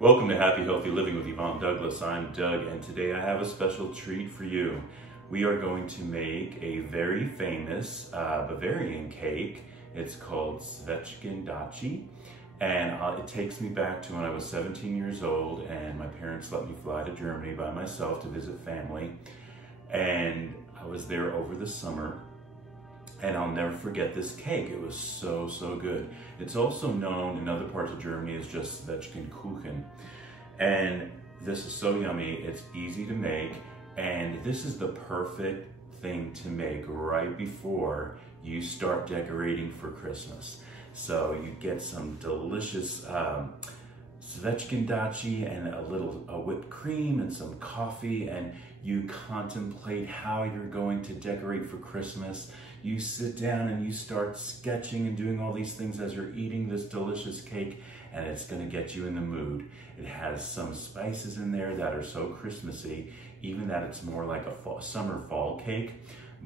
Welcome to Happy Healthy Living with Yvonne Douglas. I'm Doug, and today I have a special treat for you. We are going to make a very famous Bavarian cake. It's called Zwetschgendatschi, and it takes me back to when I was 17 years old and my parents let me fly to Germany by myself to visit family. And I was there over the summer, and I'll never forget this cake. It was so, so good. It's also known in other parts of Germany as just Zwetschgenkuchen. And this is so yummy, it's easy to make, and this is the perfect thing to make right before you start decorating for Christmas. So you get some delicious Zwetschgendatschi and a little whipped cream and some coffee, and you contemplate how you're going to decorate for Christmas. You sit down and you start sketching and doing all these things as you're eating this delicious cake, and it's gonna get you in the mood. It has some spices in there that are so Christmassy, even that it's more like a summer fall cake,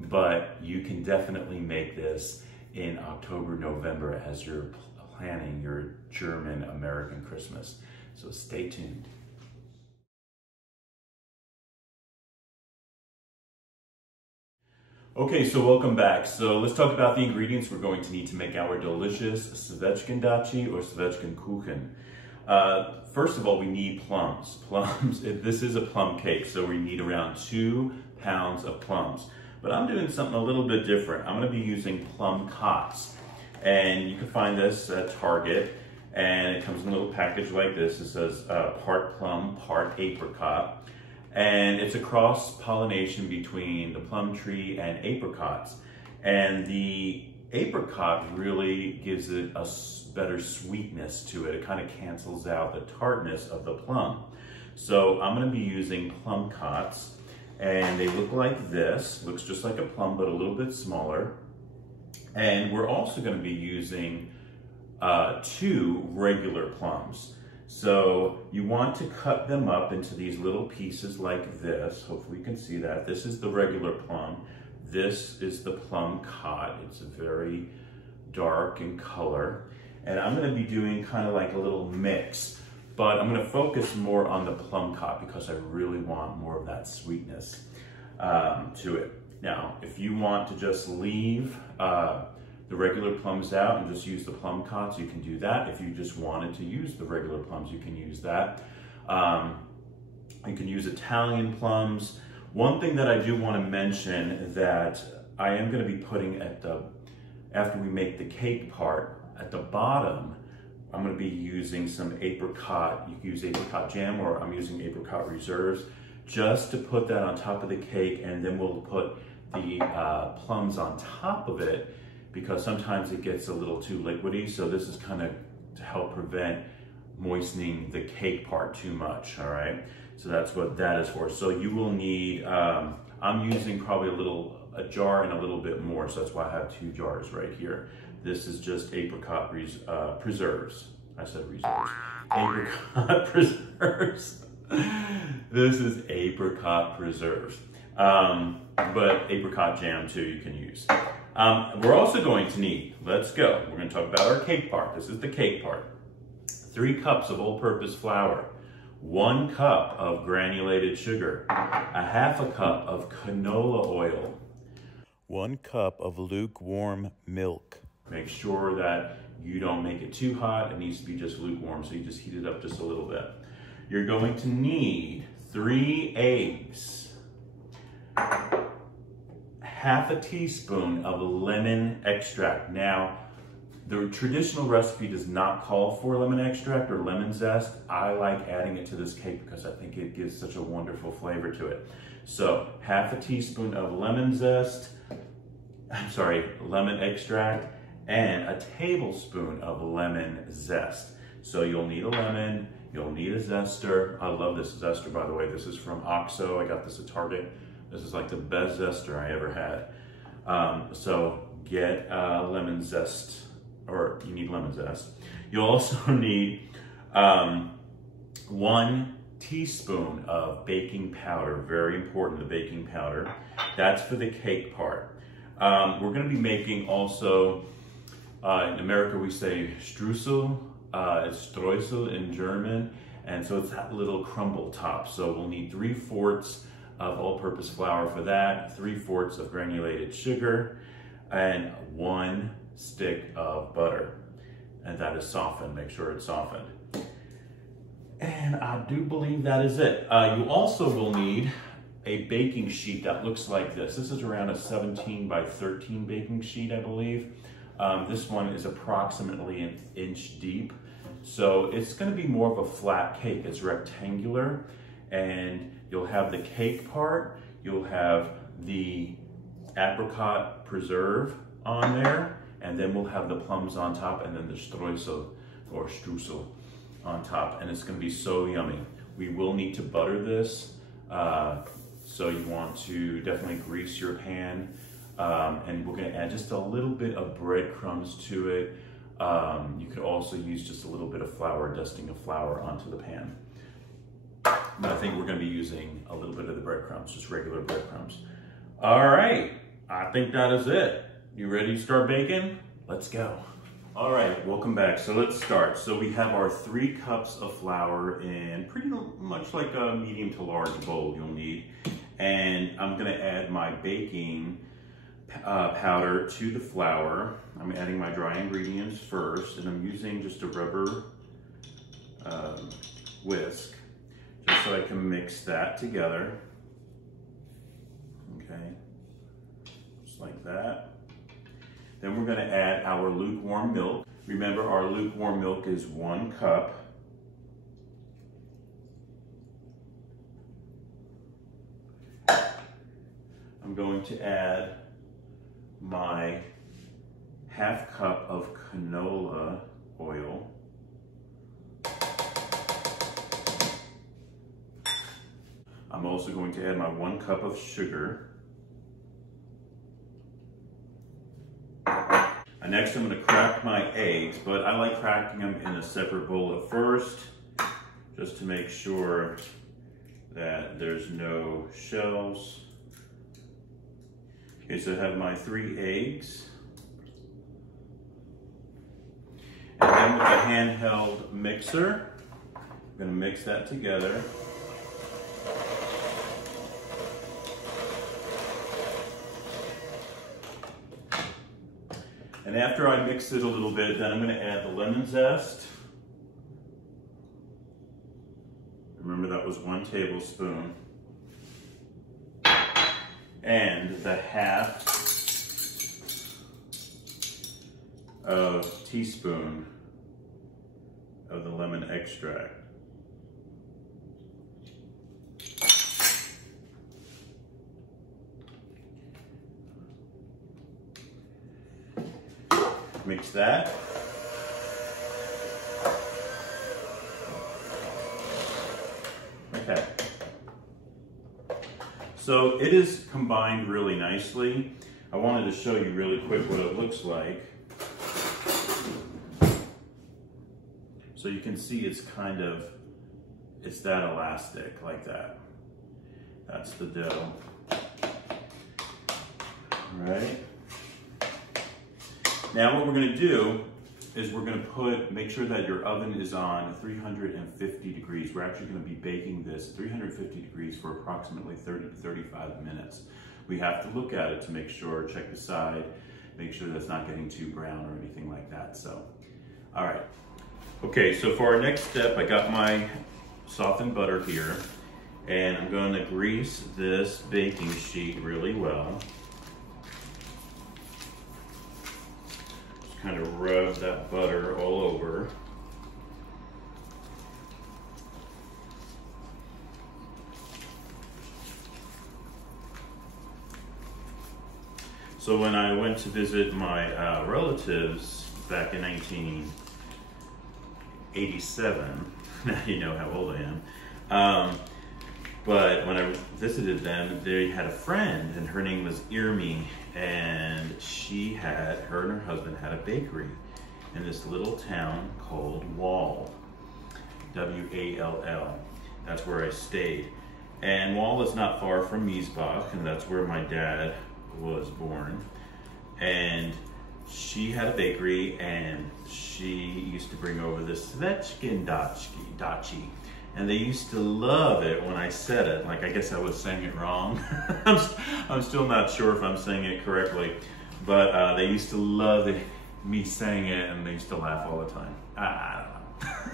but you can definitely make this in October, November as you're planning your German-American Christmas. So stay tuned. Okay, so welcome back. So let's talk about the ingredients we're going to need to make our delicious Zwetschgendatschi or Zwetschgenkuchen. First of all, we need plums. This is a plum cake, so we need around 2 pounds of plums. But I'm doing something a little bit different. I'm gonna be using plum cots. And you can find this at Target, and it comes in a little package like this. It says part plum, part apricot. And it's a cross-pollination between the plum tree and apricots. And the apricot really gives it a better sweetness to it. It kind of cancels out the tartness of the plum. So I'm gonna be using plum cots, and they look like this. Looks just like a plum, but a little bit smaller. And we're also gonna be using 2 regular plums. So you want to cut them up into these little pieces like this. Hopefully you can see that. This is the regular plum. This is the plum cot. It's very dark in color. And I'm gonna be doing kind of like a little mix, but I'm gonna focus more on the plum cot because I really want more of that sweetness to it. Now, if you want to just leave the regular plums out and just use the plum cots, you can do that. If you just wanted to use the regular plums, you can use that. You can use Italian plums. One thing that I do want to mention that I am going to be putting after we make the cake part, at the bottom, I'm going to be using some apricot. You can use apricot jam, or I'm using apricot reserves, just to put that on top of the cake, and then we'll put the plums on top of it, because sometimes it gets a little too liquidy. So this is kind of to help prevent moistening the cake part too much, all right? So that's what that is for. So you will need, I'm using probably a jar and a little bit more, so that's why I have 2 jars right here. This is just apricot preserves. I said reserves. Apricot preserves. This is apricot preserves. But apricot jam too you can use. We're also going to need, let's go, we're going to talk about our cake part. This is the cake part. 3 cups of all-purpose flour, 1 cup of granulated sugar, 1/2 cup of canola oil, 1 cup of lukewarm milk. Make sure that you don't make it too hot. It needs to be just lukewarm, so you just heat it up just a little bit. You're going to need 3 eggs, half a teaspoon of lemon extract. Now, the traditional recipe does not call for lemon extract or lemon zest. I like adding it to this cake because I think it gives such a wonderful flavor to it. So, half a teaspoon of lemon extract, and a tablespoon of lemon zest. So you'll need a lemon, you'll need a zester. I love this zester, by the way. This is from OXO. I got this at Target. This is like the best zester I ever had. So get lemon zest, or you need lemon zest. You'll also need 1 teaspoon of baking powder. Very important, the baking powder. That's for the cake part. We're gonna be making also, in America we say streusel, it's streusel in German, and so it's that little crumble top. So we'll need 3/4 of all-purpose flour for that, 3/4 of granulated sugar, and 1 stick of butter. And that is softened, make sure it's softened. And I do believe that is it. You also will need a baking sheet that looks like this. This is around a 17 by 13 baking sheet, I believe. This one is approximately 1 inch deep. So it's gonna be more of a flat cake. It's rectangular, and you'll have the cake part, you'll have the apricot preserve on there, and then we'll have the plums on top, and then the streusel or streusel on top, and it's gonna be so yummy. We will need to butter this, so you want to definitely grease your pan, and we're gonna add just a little bit of breadcrumbs to it. You could also use just a little bit of flour, dusting of flour onto the pan. But I think we're gonna be using a little bit of the breadcrumbs, just regular breadcrumbs. All right, I think that is it. You ready to start baking? Let's go. All right, welcome back. So let's start. So we have our 3 cups of flour in pretty much like a medium to large bowl you'll need. And I'm gonna add my baking powder to the flour. I'm adding my dry ingredients first, and I'm using just a rubber whisk, just so I can mix that together. Okay, just like that. Then we're gonna add our lukewarm milk. Remember, our lukewarm milk is 1 cup. I'm going to add my half cup of canola oil. I'm also going to add my 1 cup of sugar. And next I'm going to crack my eggs, but I like cracking them in a separate bowl at first, just to make sure that there's no shells. Okay, so I have my 3 eggs. And then with a handheld mixer, I'm going to mix that together. And after I mix it a little bit, then I'm going to add the lemon zest. Remember, that was 1 tablespoon. And the half of teaspoon of the lemon extract. Mix that. Okay. So it is combined really nicely. I wanted to show you really quick what it looks like. So you can see it's that elastic like that. That's the dough. All right. Now what we're gonna do is we're gonna make sure that your oven is on 350 degrees. We're actually gonna be baking this 350 degrees for approximately 30 to 35 minutes. we have to look at it to make sure, check the side, make sure that's not getting too brown or anything like that. So, all right. Okay, so for our next step, I got my softened butter here, and I'm going to grease this baking sheet really well. Just kind of rub that butter all over. So when I went to visit my relatives back in 1987, now you know how old I am, but when I visited them, they had a friend, and her name was Irmi, and her and her husband had a bakery in this little town called Wall, W-A-L-L. That's where I stayed. And Wall is not far from Miesbach, and that's where my dad was born. And she had a bakery, and she used to bring over the Zwetschgendatschi, and they used to love it when I said it. Like, I guess I was saying it wrong. I'm still not sure if I'm saying it correctly, but they used to love me saying it, and they used to laugh all the time. I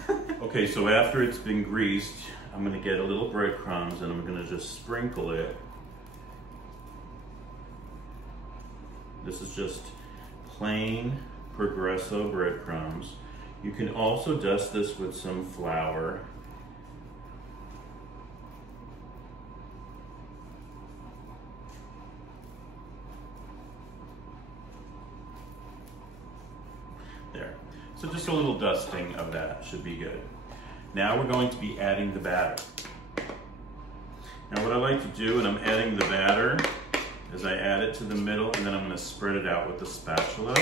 don't know. Okay, so after it's been greased, I'm gonna get a little breadcrumbs, and I'm gonna just sprinkle it. This is just plain Progresso breadcrumbs. You can also dust this with some flour. There. So just a little dusting of that should be good. Now we're going to be adding the batter. Now what I like to do when I'm adding the batter is I add it to the middle, and then I'm going to spread it out with the spatula.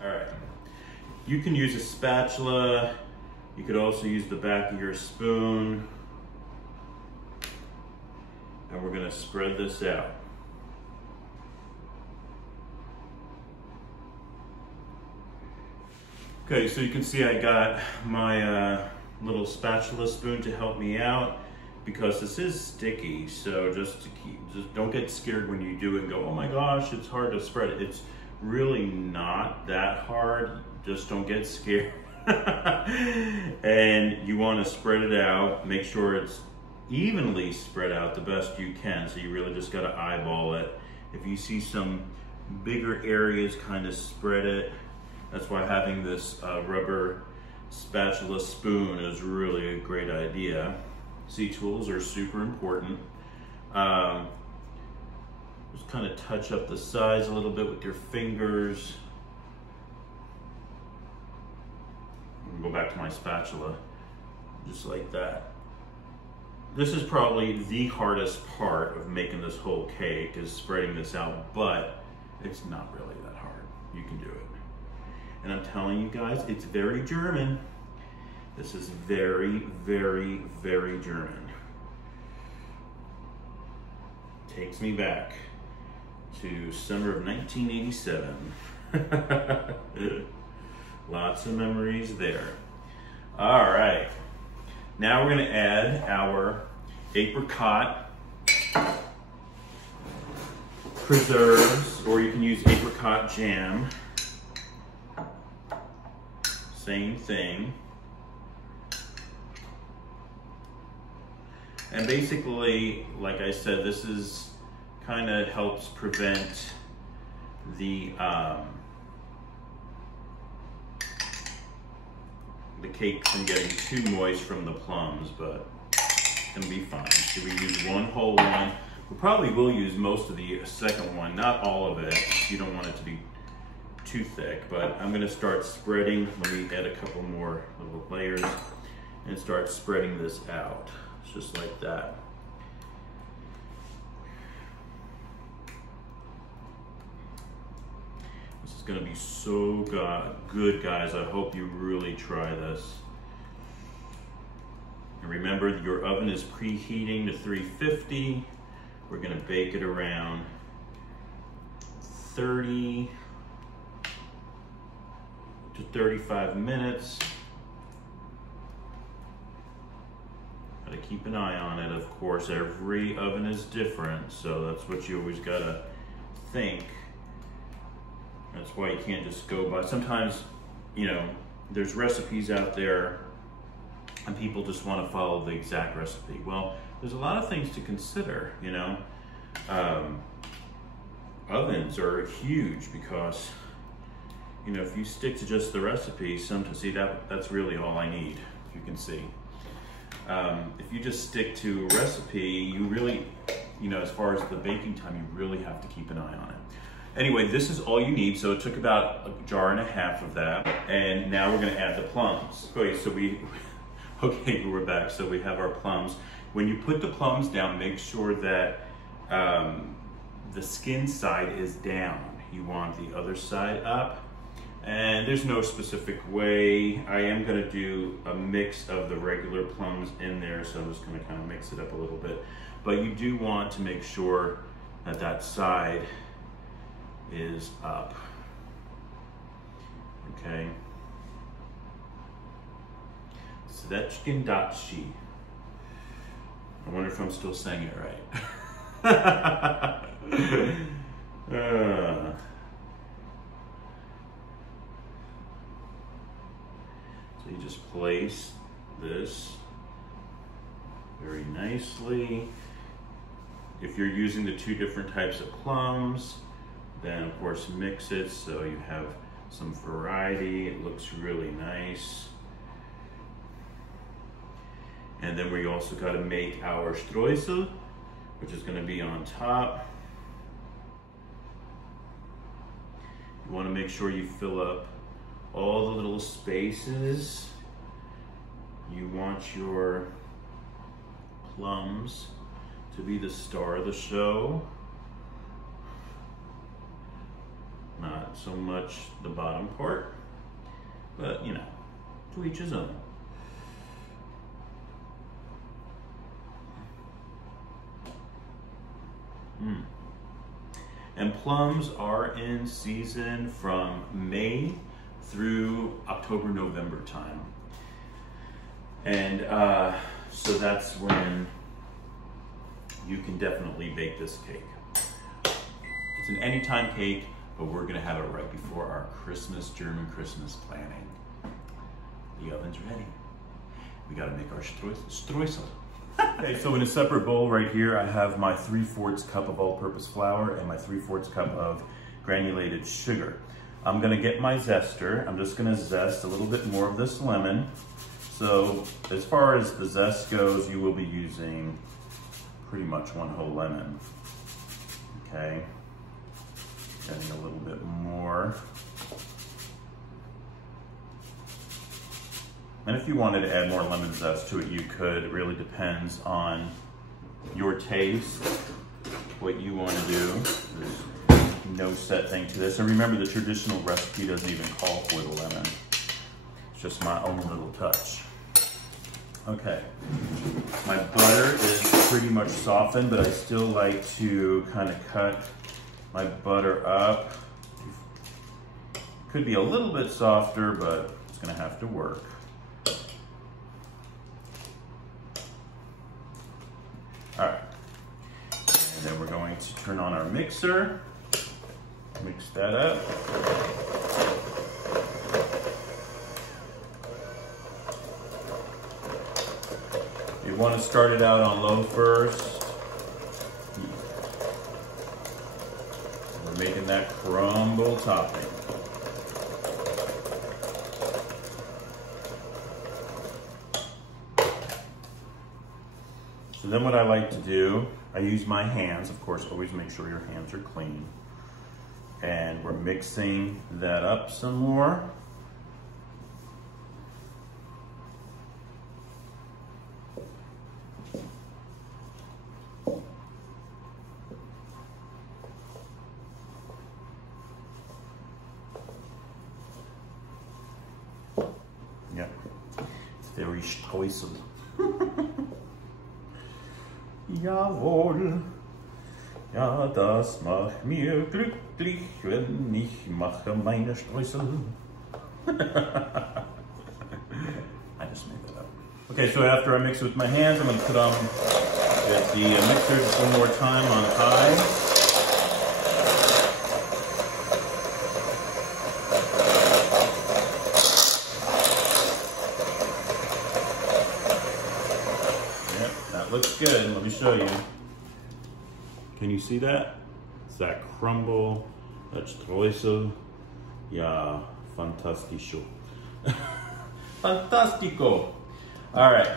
All right. You can use a spatula. You could also use the back of your spoon. And we're going to spread this out. Okay, so you can see I got my little spatula spoon to help me out, because this is sticky. So just don't get scared when you do it and go, oh my gosh, it's hard to spread it. It's really not that hard. Just don't get scared. And you want to spread it out, make sure it's evenly spread out the best you can. So you really just got to eyeball it. If you see some bigger areas, kind of spread it. That's why having this rubber spatula spoon is really a great idea. See, tools are super important. Just kind of touch up the sides a little bit with your fingers. Go back to my spatula, just like that. This is probably the hardest part of making this whole cake, is spreading this out, but it's not really that hard. You can do it. And I'm telling you guys, it's very German. This is very, very, very German. Takes me back to summer of 1987. Lots of memories there. All right. Now we're gonna add our apricot preserves, or you can use apricot jam. Same thing. And basically, like I said, this is kind of helps prevent the cake from getting too moist from the plums, but it's gonna be fine. So we use one whole one. We probably will use most of the second one, not all of it. You don't want it to be too thick, but I'm gonna start spreading. Let me add a couple more little layers and start spreading this out, just like that. This is gonna be so good, guys. I hope you really try this. And remember, your oven is preheating to 350. We're gonna bake it around 30 to 35 minutes. Gotta keep an eye on it. Of course, every oven is different, so that's what you always gotta think. That's why you can't just go by. Sometimes, you know, there's recipes out there and people just want to follow the exact recipe. Well, there's a lot of things to consider, you know. Ovens are huge because, you know, if you stick to just the recipe, see that's really all I need, if you can see. If you just stick to a recipe, you really, you know, as far as the baking time, you really have to keep an eye on it. Anyway, this is all you need. So it took about a jar and a half of that. And now we're gonna add the plums. Okay, so we're back. So we have our plums. When you put the plums down, make sure that the skin side is down. You want the other side up. And there's no specific way. I am gonna do a mix of the regular plums in there, so I'm just gonna kind of mix it up a little bit. But you do want to make sure that that side is up, okay? Zwetschgendatschi. I wonder if I'm still saying it right. So you just place this very nicely. If you're using the two different types of plums, then of course mix it so you have some variety. It looks really nice. And then we also got to make our streusel, which is going to be on top. You want to make sure you fill up all the little spaces. You want your plums to be the star of the show. Not so much the bottom part, but you know, to each his own. And plums are in season from May through October, November time. And so that's when you can definitely bake this cake. It's an anytime cake, but we're gonna have it right before our German Christmas planning. The oven's ready. We gotta make our streusel. Okay, so in a separate bowl right here, I have my 3/4 cup of all-purpose flour and my 3/4 cup of granulated sugar. I'm gonna get my zester. I'm just gonna zest a little bit more of this lemon. So as far as the zest goes, you will be using pretty much one whole lemon. Okay, adding a little bit more. And if you wanted to add more lemon zest to it, you could. It really depends on your taste, what you want to do. There's no set thing to this. And remember, the traditional recipe doesn't even call for the lemon. It's just my own little touch. Okay, my butter is pretty much softened, but I still like to kind of cut my butter up. Could be a little bit softer, but it's gonna have to work. All right, and then we're going to turn on our mixer, mix that up. You want to start it out on low first. We're making that crumble topping. So then what I like to do, I use my hands, of course, always make sure your hands are clean. And we're mixing that up some more. Yeah, it's very streusel. Jawohl, ja, das macht mir glücklich, wenn ich mache meine Streusel. I just made that up. Okay, so after I mix it with my hands, I'm going to put on the mixer just one more time on high. Looks good. Let me show you. Can you see that? It's that crumble, that streussel. Yeah, fantastico. Fantastico. All right,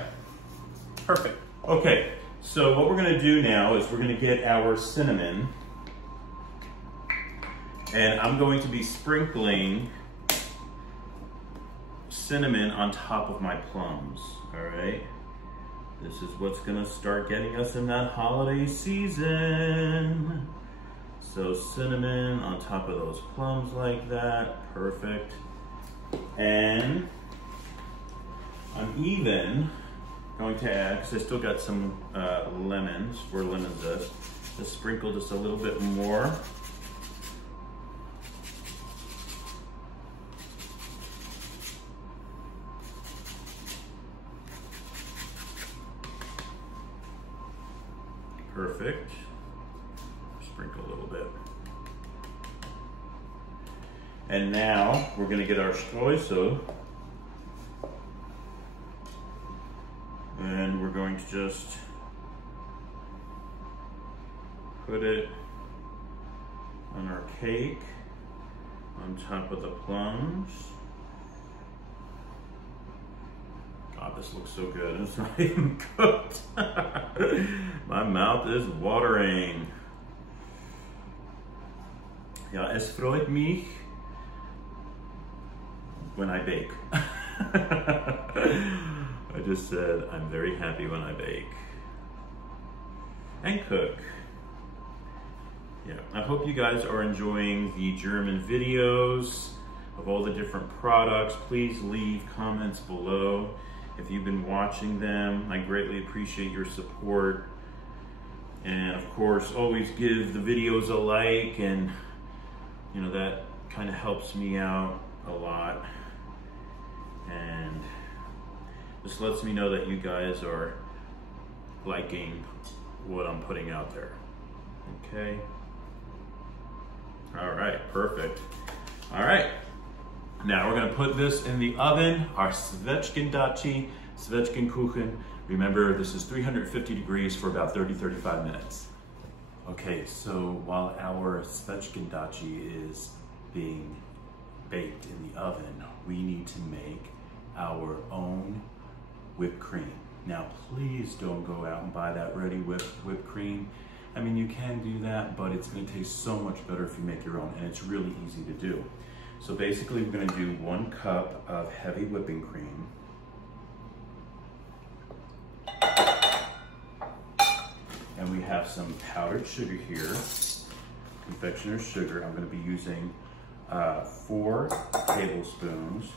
perfect. Okay, so what we're gonna do now is we're gonna get our cinnamon, and I'm going to be sprinkling cinnamon on top of my plums, all right? This is what's gonna start getting us in that holiday season. So cinnamon on top of those plums like that, perfect. And I'm even going to add, because I still got some lemons, 4 lemon zest, just sprinkle just a little bit more. Perfect. Sprinkle a little bit. And now we're going to get our streussel, and we're going to just put it on our cake on top of the plums. God, this looks so good. It's not even cooked. My mouth is watering. Ja, es freut mich when I bake. I just said I'm very happy when I bake and cook. Yeah, I hope you guys are enjoying the German videos of all the different products. Please leave comments below if you've been watching them. I greatly appreciate your support. And of course, always give the videos a like, and you know, that kind of helps me out a lot. And just lets me know that you guys are liking what I'm putting out there. Okay. All right, perfect. All right. Now we're gonna put this in the oven, our Zwetschgendatschi, Zwetschgenkuchen. Remember, this is 350 degrees for about 30-35 minutes. Okay, so while our Zwetschgendatschi is being baked in the oven, we need to make our own whipped cream. Now, please don't go out and buy that ready whipped cream. I mean, you can do that, but it's gonna taste so much better if you make your own, and it's really easy to do. So basically, we're gonna do 1 cup of heavy whipping cream. And we have some powdered sugar here, confectioner's sugar. I'm gonna be using 4 tablespoons.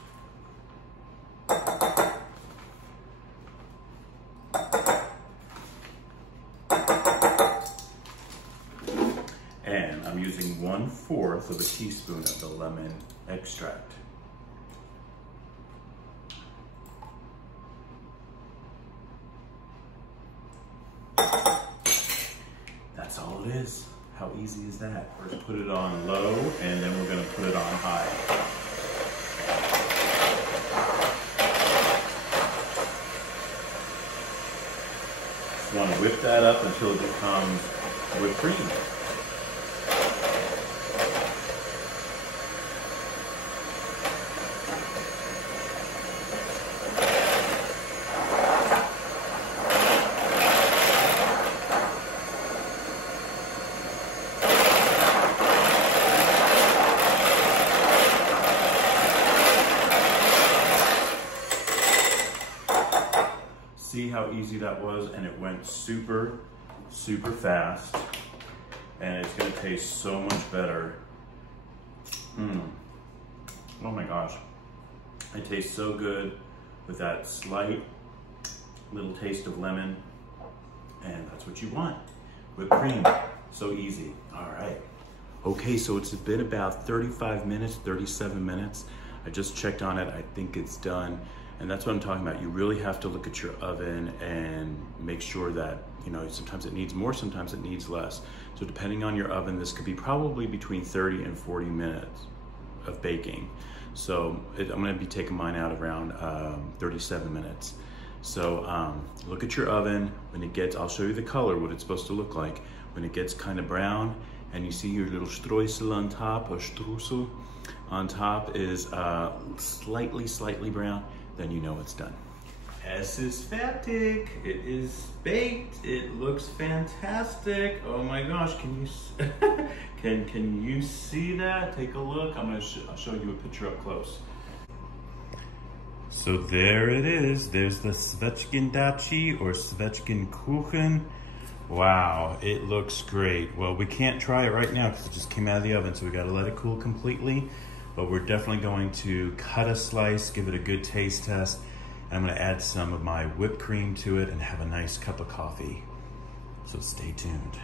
And I'm using 1/4 of a teaspoon of the lemon extract. That's all it is. How easy is that? First put it on low, and then we're gonna put it on high. Just wanna whip that up until it becomes whipped cream. See how easy that was? And it went super, super fast. And it's gonna taste so much better. Oh my gosh. It tastes so good with that slight little taste of lemon. And that's what you want. Whipped cream, so easy. All right. Okay, so it's been about 35 minutes, 37 minutes. I just checked on it, I think it's done. And that's what I'm talking about. You really have to look at your oven and make sure that, you know, sometimes it needs more, sometimes it needs less. So depending on your oven, this could be probably between 30 and 40 minutes of baking. So I'm gonna be taking mine out around 37 minutes. So look at your oven. When it gets, I'll show you the color, what it's supposed to look like. When it gets kind of brown and you see your little streusel on top, or streusel on top is slightly brown, then you know it's done. Es ist fertig. It is baked. It looks fantastic. Oh my gosh, can you can you see that? Take a look. I'll show you a picture up close. So there it is. There's the Zwetschgendatschi or Zwetschgenkuchen. Wow, it looks great. Well, we can't try it right now because it just came out of the oven, so we gotta let it cool completely. But we're definitely going to cut a slice, give it a good taste test. And I'm gonna add some of my whipped cream to it and have a nice cup of coffee. So stay tuned.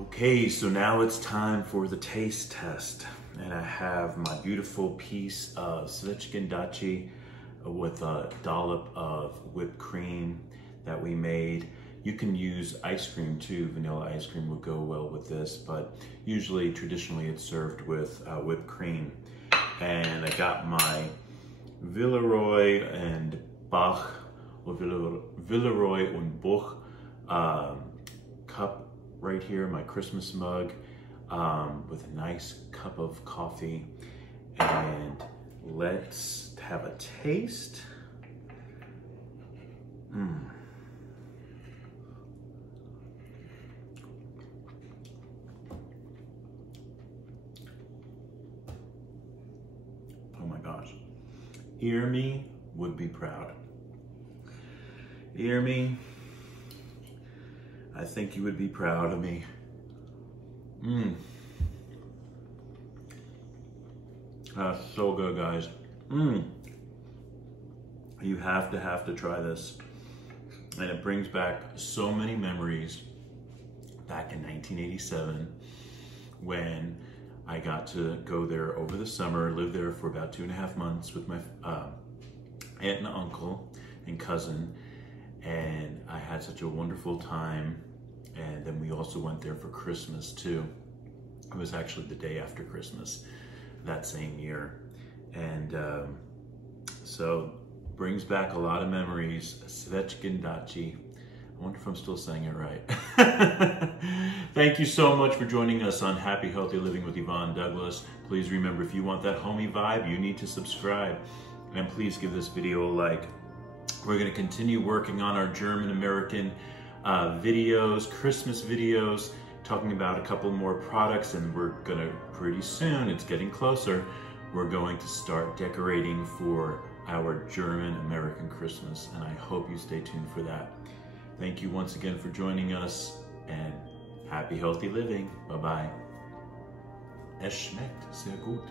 Okay, so now it's time for the taste test. And I have my beautiful piece of Zwetschgendatschi with a dollop of whipped cream that we made. You can use ice cream too. Vanilla ice cream would go well with this, but usually, traditionally, it's served with whipped cream. And I got my Villeroy and Bach, or Villeroy und Buch cup right here, my Christmas mug, with a nice cup of coffee. And let's have a taste. Oh my gosh. Hear me would be proud. Hear me. I think you would be proud of me. That's so good, guys. You have to try this. And it brings back so many memories back in 1987 when I got to go there over the summer, live there for about 2.5 months with my aunt and uncle and cousin. And I had such a wonderful time. And then we also went there for Christmas too. It was actually the day after Christmas that same year. And so brings back a lot of memories. Zwetschgendatschi. I wonder if I'm still saying it right. Thank you so much for joining us on Happy Healthy Living with Yvonne Douglas. Please remember, if you want that homey vibe, you need to subscribe. And please give this video a like. We're going to continue working on our German-American videos, Christmas videos, talking about a couple more products, and we're going to, pretty soon, it's getting closer, we're going to start decorating for our German-American Christmas, and I hope you stay tuned for that. Thank you once again for joining us, and happy healthy living. Bye-bye. Es schmeckt sehr gut.